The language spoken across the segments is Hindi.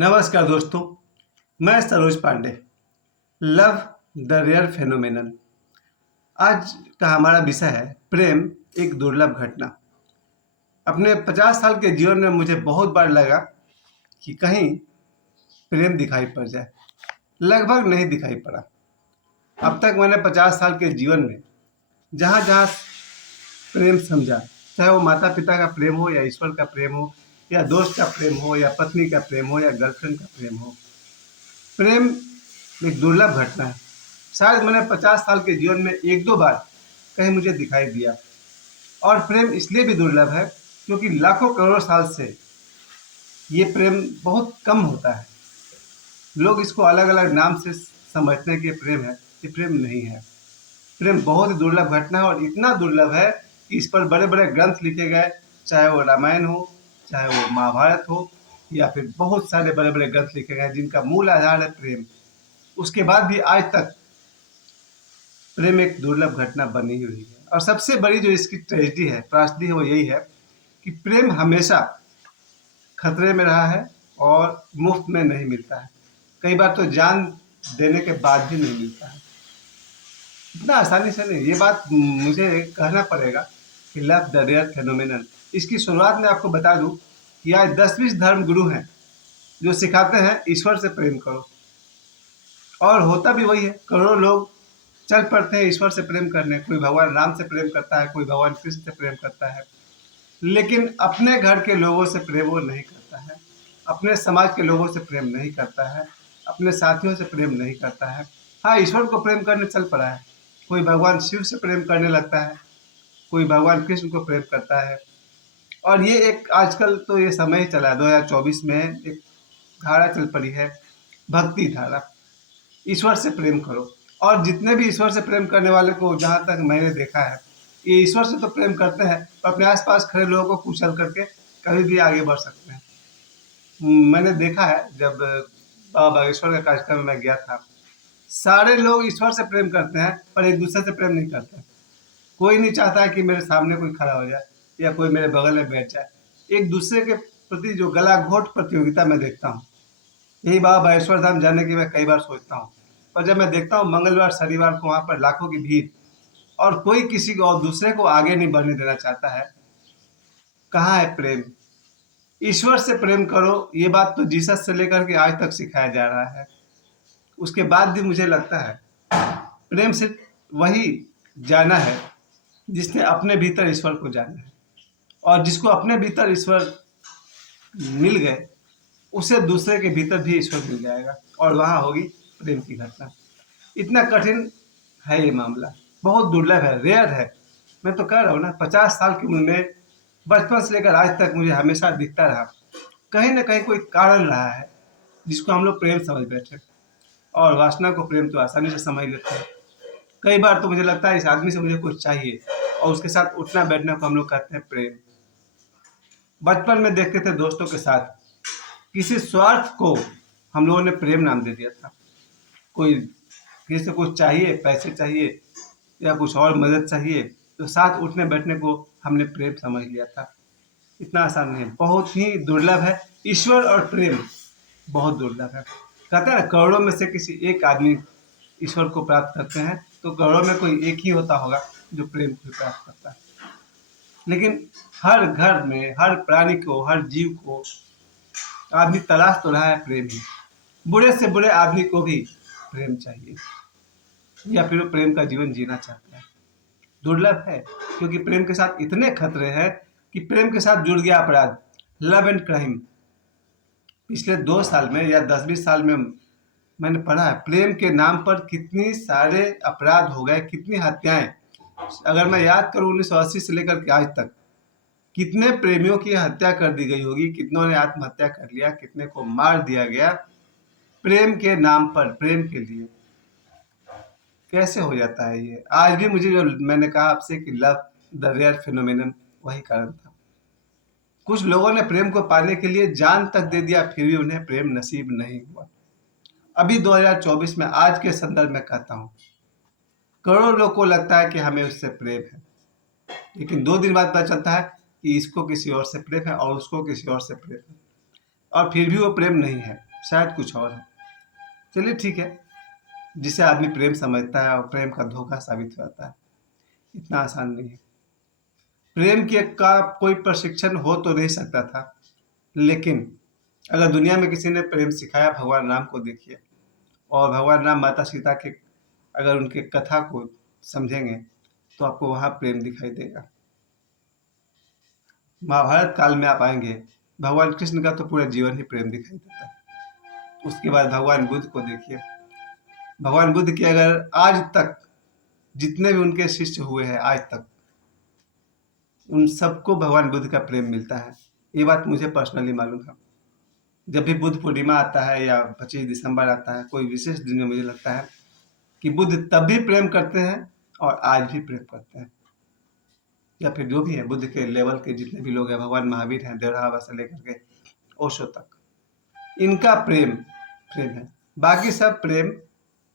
नमस्कार दोस्तों, मैं Saroj Pande. Love the rare phenomenon. आज का हमारा विषय है प्रेम, एक दुर्लभ घटना। अपने 50 साल के जीवन में मुझे बहुत बार लगा कि कहीं प्रेम दिखाई पड़ जाए। लगभग नहीं दिखाई पड़ा। अब तक मैंने 50 साल के जीवन में जहाँ जहाँ प्रेम समझा, चाहे वो माता पिता का प्रेम हो या ईश्वर का प्रेम हो या दोस्त का प्रेम हो या पत्नी का प्रेम हो या गर्लफ्रेंड का प्रेम हो, प्रेम एक दुर्लभ घटना है। शायद मैंने 50 साल के जीवन में एक दो बार कहीं मुझे दिखाई दिया। और प्रेम इसलिए भी दुर्लभ है क्योंकि लाखों करोड़ों साल से ये प्रेम बहुत कम होता है। लोग इसको अलग अलग नाम से समझते हैं कि प्रेम है, ये प्रेम नहीं है। प्रेम बहुत ही दुर्लभ घटना है और इतना दुर्लभ है कि इस पर बड़े बड़े ग्रंथ लिखे गए, चाहे वो रामायण हो, चाहे वो महाभारत हो, या फिर बहुत सारे बड़े बड़े ग्रंथ लिखे गए जिनका मूल आधार है प्रेम। उसके बाद भी आज तक प्रेम एक दुर्लभ घटना बनी हुई है। और सबसे बड़ी जो इसकी ट्रेजेडी है, त्रासदी है, वो यही है कि प्रेम हमेशा खतरे में रहा है और मुफ्त में नहीं मिलता है। कई बार तो जान देने के बाद भी नहीं मिलता है, इतना आसानी से नहीं। ये बात मुझे कहना पड़ेगा कि लव द रेयर फेनोमेनन। इसकी शुरुआत में आपको बता दूं कि आज 10-20 धर्म गुरु हैं जो सिखाते हैं ईश्वर से प्रेम करो, और होता भी वही है। करोड़ों लोग चल पड़ते हैं ईश्वर से प्रेम करने। कोई भगवान राम से प्रेम करता है, कोई भगवान कृष्ण से प्रेम करता है, लेकिन अपने घर के लोगों से प्रेम वो नहीं करता है, अपने समाज के लोगों से प्रेम नहीं करता है, अपने साथियों से प्रेम नहीं करता है। हाँ, ईश्वर को प्रेम करने चल पड़ा है। कोई भगवान शिव से प्रेम करने लगता है, कोई भगवान कृष्ण को प्रेम करता है। और ये एक आजकल तो ये समय ही चला 2024 में एक धारा चल पड़ी है, भक्ति धारा। ईश्वर से प्रेम करो। और जितने भी ईश्वर से प्रेम करने वाले को जहाँ तक मैंने देखा है, ये ईश्वर से तो प्रेम करते हैं और अपने आसपास खड़े लोगों को कुचल करके कभी भी आगे बढ़ सकते हैं। मैंने देखा है, जब बाबा बागेश्वर का कार्यक्रम में मैं गया था, सारे लोग ईश्वर से प्रेम करते हैं पर एक दूसरे से प्रेम नहीं करते। कोई नहीं चाहता है कि मेरे सामने कोई खड़ा हो जाए या कोई मेरे बगल में बैठ जाए। एक दूसरे के प्रति जो गला घोट प्रतियोगिता मैं देखता हूँ, यही बाबा बागेश्वर धाम जाने की मैं कई बार सोचता हूँ। पर जब मैं देखता हूँ मंगलवार शनिवार को वहाँ पर लाखों की भीड़, और कोई किसी को और दूसरे को आगे नहीं बढ़ने देना चाहता है, कहाँ है प्रेम? ईश्वर से प्रेम करो, ये बात तो जीसस से लेकर के आज तक सिखाया जा रहा है। उसके बाद भी मुझे लगता है प्रेम सिर्फ वही जाना है जिसने अपने भीतर ईश्वर को जाना है, और जिसको अपने भीतर ईश्वर मिल गए उसे दूसरे के भीतर भी ईश्वर मिल जाएगा, और वहाँ होगी प्रेम की घटना। इतना कठिन है ये मामला, बहुत दुर्लभ है, रेयर है। मैं तो कह रहा हूँ ना, 50 साल की उम्र में बचपन से लेकर आज तक मुझे हमेशा दिखता रहा, कहीं ना कहीं कोई कारण रहा है जिसको हम लोग प्रेम समझ बैठे। और वासना को प्रेम तो आसानी से समझ लेते हैं। कई बार तो मुझे लगता है इस आदमी से मुझे कुछ चाहिए, और उसके साथ उठना बैठना को हम लोग कहते हैं प्रेम। बचपन में देखते थे दोस्तों के साथ, किसी स्वार्थ को हम लोगों ने प्रेम नाम दे दिया था। कोई किसी से कुछ चाहिए, पैसे चाहिए या कुछ और मदद चाहिए, तो साथ उठने बैठने को हमने प्रेम समझ लिया था। इतना आसान नहीं है, बहुत ही दुर्लभ है। ईश्वर और प्रेम बहुत दुर्लभ है। कहते हैं ना, करोड़ों में से किसी एक आदमी ईश्वर को प्राप्त करते हैं, तो करोड़ों में कोई एक ही होता होगा जो प्रेम को प्राप्त करता है। लेकिन हर घर में, हर प्राणी को, हर जीव को आदमी तलाश तो रहा है प्रेम ही। बुरे से बुरे आदमी को भी प्रेम चाहिए, या फिर वो प्रेम का जीवन जीना चाहता है। दुर्लभ है क्योंकि प्रेम के साथ इतने खतरे हैं कि प्रेम के साथ जुड़ गया अपराध, लव एंड क्राइम। पिछले 2 साल में या 10-20 साल में मैंने पढ़ा है प्रेम के नाम पर कितनी सारे अपराध हो गए, कितनी हत्याएं। अगर मैं याद करूं 1980 से लेकर के आज तक कितने प्रेमियों की हत्या कर दी गई होगी, कितनों ने आत्महत्या कर लिया, कितने को मार दिया गया प्रेम के नाम पर, प्रेम के लिए। कैसे हो जाता है ये? आज भी मुझे, जो मैंने कहा आपसे कि लव द रेयर फिनोमेनन, वही कारण था। कुछ लोगों ने प्रेम को पाने के लिए जान तक दे दिया, फिर भी उन्हें प्रेम नसीब नहीं हुआ। अभी 2024 में आज के संदर्भ में कहता हूँ, करोड़ों लोग को लगता है कि हमें उससे प्रेम है, लेकिन 2 दिन बाद पता चलता है कि इसको किसी और से प्रेम है और उसको किसी और से प्रेम है, और फिर भी वो प्रेम नहीं है। शायद कुछ और है। चलिए ठीक है, जिसे आदमी प्रेम समझता है और प्रेम का धोखा साबित हो जाता है, इतना आसान नहीं है। प्रेम की का कोई प्रशिक्षण हो तो नहीं सकता था, लेकिन अगर दुनिया में किसी ने प्रेम सिखाया, भगवान राम को देखिए। और भगवान राम माता सीता के अगर उनके कथा को समझेंगे तो आपको वहाँ प्रेम दिखाई देगा। महाभारत काल में आप आएंगे, भगवान कृष्ण का तो पूरा जीवन ही प्रेम दिखाई देता है। उसके बाद भगवान बुद्ध को देखिए। भगवान बुद्ध के अगर आज तक जितने भी उनके शिष्य हुए हैं आज तक, उन सबको भगवान बुद्ध का प्रेम मिलता है। ये बात मुझे पर्सनली मालूम है। जब भी बुद्ध पूर्णिमा आता है या 25 दिसंबर आता है, कोई विशेष दिन में, मुझे लगता है कि बुद्ध तब भी प्रेम करते हैं और आज भी प्रेम करते हैं। या फिर जो भी है, बुद्ध के लेवल के जितने भी लोग हैं, भगवान महावीर हैं, देवराहा से लेकर के ओशो तक, इनका प्रेम प्रेम है। बाकी सब प्रेम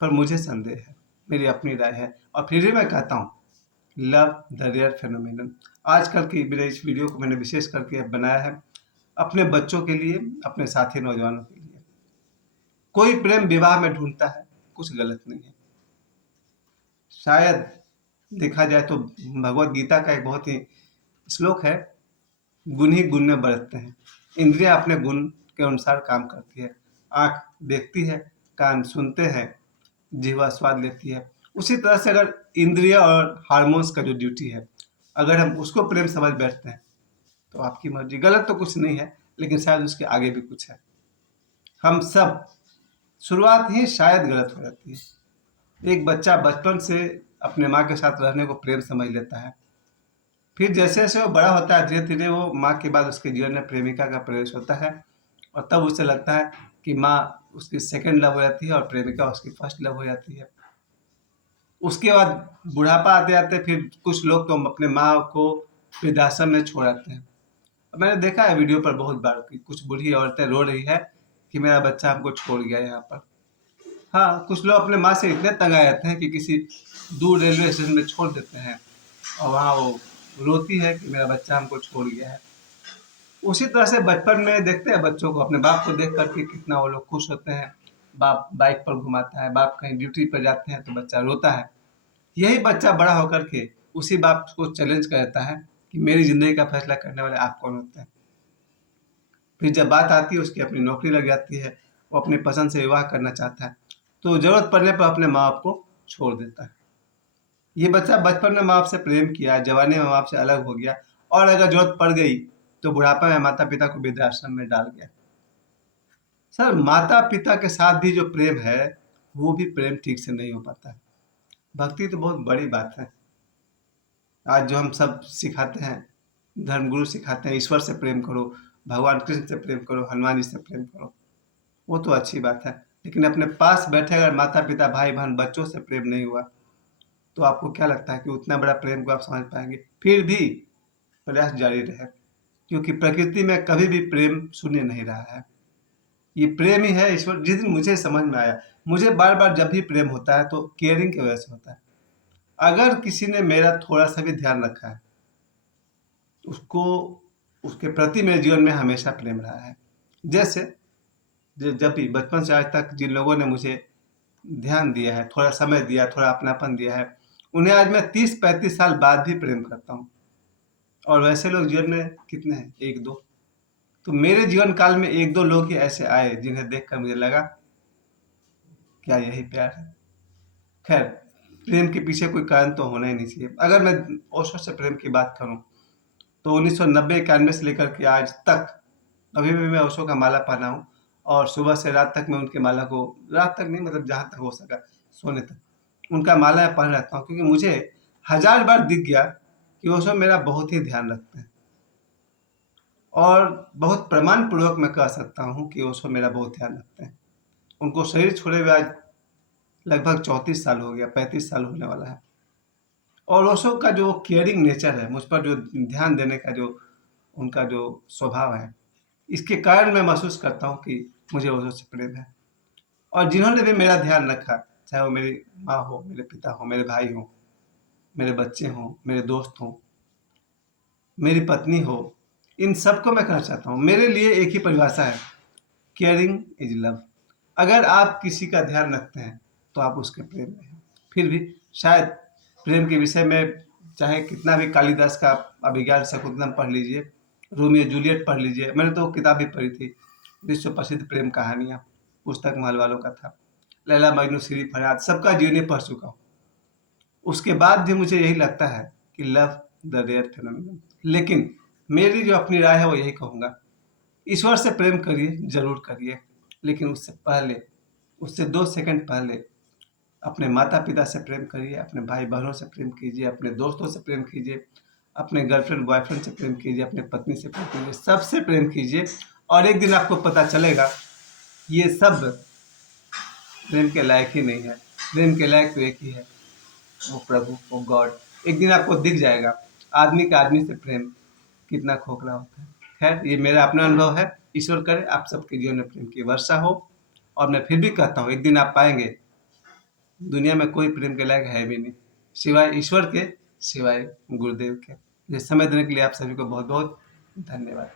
पर मुझे संदेह है, मेरी अपनी राय है। और फिर भी मैं कहता हूँ, लव द रेयर फेनोमेनन। आजकल की मेरे इस वीडियो को मैंने विशेष करके बनाया है अपने बच्चों के लिए, अपने साथी नौजवानों के लिए। कोई प्रेम विवाह में ढूंढता है, कुछ गलत नहीं है। शायद देखा जाए तो भगवत गीता का एक बहुत ही श्लोक है, गुण ही गुण में बरतते हैं। इंद्रियां अपने गुण के अनुसार काम करती है। आंख देखती है, कान सुनते हैं, जिह्वा स्वाद लेती है। उसी तरह से अगर इंद्रिय और हार्मोन्स का जो ड्यूटी है, अगर हम उसको प्रेम समझ बैठते हैं तो आपकी मर्जी। गलत तो कुछ नहीं है, लेकिन शायद उसके आगे भी कुछ है। हम सब शुरुआत ही शायद गलत हो जाती है। एक बच्चा बचपन से अपने माँ के साथ रहने को प्रेम समझ लेता है। फिर जैसे जैसे वो बड़ा होता है, धीरे धीरे वो माँ के बाद उसके जीवन में प्रेमिका का प्रवेश होता है, और तब उसे लगता है कि माँ उसकी सेकंड लव हो जाती है और प्रेमिका उसकी फर्स्ट लव हो जाती है। उसके बाद बुढ़ापा आते आते फिर कुछ लोग तो अपने माँ को वृद्धाश्रम में छोड़ आते हैं। मैंने देखा है वीडियो पर बहुत बार कि कुछ बूढ़ी औरतें रो रही है कि मेरा बच्चा हमको छोड़ गया यहाँ पर। हाँ, कुछ लोग अपने माँ से इतने तंग आ जाते हैं कि किसी दूर रेलवे स्टेशन में छोड़ देते हैं, और वहाँ वो रोती है कि मेरा बच्चा हमको छोड़ गया है। उसी तरह से बचपन में देखते हैं बच्चों को, अपने बाप को देख करके कितना वो लोग खुश होते हैं। बाप बाइक पर घुमाता है, बाप कहीं ड्यूटी पर जाते हैं तो बच्चा रोता है। यही बच्चा बड़ा होकर के उसी बाप को चैलेंज करता है कि मेरी जिंदगी का फैसला करने वाले आप कौन होते हैं। फिर जब बात आती है, उसकी अपनी नौकरी लग जाती है, वो अपनी पसंद से विवाह करना चाहता है, तो जरूरत पड़ने पर अपने माँ बाप को छोड़ देता है। ये बच्चा बचपन में माँ बाप से प्रेम किया, जवानी में माँ बाप से अलग हो गया, और अगर जरूरत पड़ गई तो बुढ़ापा में माता पिता को वृद्धाश्रम में डाल गया। सर, माता पिता के साथ भी जो प्रेम है, वो भी प्रेम ठीक से नहीं हो पाता है। भक्ति तो बहुत बड़ी बात है। आज जो हम सब सिखाते हैं, धर्मगुरु सिखाते हैं, ईश्वर से प्रेम करो, भगवान कृष्ण से प्रेम करो, हनुमान जी से प्रेम करो, वो तो अच्छी बात है। लेकिन अपने पास बैठे अगर माता पिता, भाई बहन, बच्चों से प्रेम नहीं हुआ, तो आपको क्या लगता है कि उतना बड़ा प्रेम को आप समझ पाएंगे? फिर भी प्रयास जारी रहे, क्योंकि प्रकृति में कभी भी प्रेम शून्य नहीं रहा है। ये प्रेम ही है ईश्वर। जिस दिन मुझे समझ में आया, मुझे बार बार जब भी प्रेम होता है तो केयरिंग की वजह से होता है। अगर किसी ने मेरा थोड़ा सा भी ध्यान रखा है, उसको, उसके प्रति मेरे जीवन में हमेशा प्रेम रहा है। जैसे जब भी बचपन से आज तक जिन लोगों ने मुझे ध्यान दिया है, थोड़ा समय दिया, थोड़ा अपनापन दिया है, उन्हें आज मैं 30-35 साल बाद भी प्रेम करता हूँ। और वैसे लोग जीवन में कितने हैं? एक दो। तो मेरे जीवन काल में एक दो लोग ही ऐसे आए जिन्हें देखकर मुझे लगा क्या यही प्यार है। खैर, प्रेम के पीछे कोई कारण तो होना ही नहीं चाहिए। अगर मैं ओशो से प्रेम की बात करूं तो 1990-91 से लेकर के आज तक अभी भी मैं ओशो का माला पहना हूँ, और सुबह से रात तक मैं उनके माला को, रात तक नहीं मतलब जहाँ तक हो सका सोने तक, उनका माला मैं पहन रहता हूँ, क्योंकि मुझे 1000 बार दिख गया कि ओशो मेरा बहुत ही ध्यान रखते हैं। और बहुत प्रमाण पूर्वक मैं कह सकता हूँ कि ओशो मेरा बहुत ध्यान रखते हैं। उनको शरीर छोड़े हुए आज लगभग 34 साल हो गया, 35 साल होने वाला है। और ओशो का जो केयरिंग नेचर है, मुझ पर जो ध्यान देने का जो उनका जो स्वभाव है, इसके कारण मैं महसूस करता हूँ कि मुझे ओशो से प्रेम है। और जिन्होंने भी मेरा ध्यान रखा, चाहे वो मेरी माँ हो, मेरे पिता हो, मेरे भाई हो, मेरे बच्चे हों, मेरे दोस्त हों, मेरी पत्नी हो, इन सबको मैं कहना चाहता हूँ, मेरे लिए एक ही परिभाषा है केयरिंग इज लव। अगर आप किसी का ध्यान रखते हैं तो आप उसके प्रेम में हैं। फिर भी शायद प्रेम के विषय में चाहे कितना भी कालिदास का अभिज्ञान शकुंतलम पढ़ लीजिए, रोमियो जूलियट पढ़ लीजिए, मैंने तो वो किताब भी पढ़ी थी, विश्व प्रसिद्ध प्रेम कहानियाँ, पुस्तक महल वालों का था, लैला मजनू, श्री फरहाद, सबका जीवनी पढ़ चुका हूँ। उसके बाद भी मुझे यही लगता है कि लव द रेयर फेनोमेनन। लेकिन मेरी जो अपनी राय है वो यही कहूँगा, ईश्वर से प्रेम करिए, जरूर करिए, लेकिन उससे पहले, उससे 2 सेकंड पहले अपने माता पिता से प्रेम करिए, अपने भाई बहनों से प्रेम कीजिए, अपने दोस्तों से प्रेम कीजिए, अपने गर्लफ्रेंड बॉयफ्रेंड से प्रेम कीजिए, अपने पत्नी से प्रेम कीजिए, सबसे प्रेम कीजिए। और एक दिन आपको पता चलेगा ये सब प्रेम के लायक ही नहीं है। प्रेम के लायक तो एक ही है, वो प्रभु, वो गॉड। एक दिन आपको दिख जाएगा आदमी का आदमी से प्रेम कितना खोखला होता है। खैर, ये मेरा अपना अनुभव है। ईश्वर करे आप सबके जीवन में प्रेम की वर्षा हो। और मैं फिर भी कहता हूँ, एक दिन आप पाएंगे दुनिया में कोई प्रेम के लायक है भी नहीं, सिवाय ईश्वर के, सिवाय गुरुदेव के। ये समय देने के लिए आप सभी को बहुत बहुत धन्यवाद।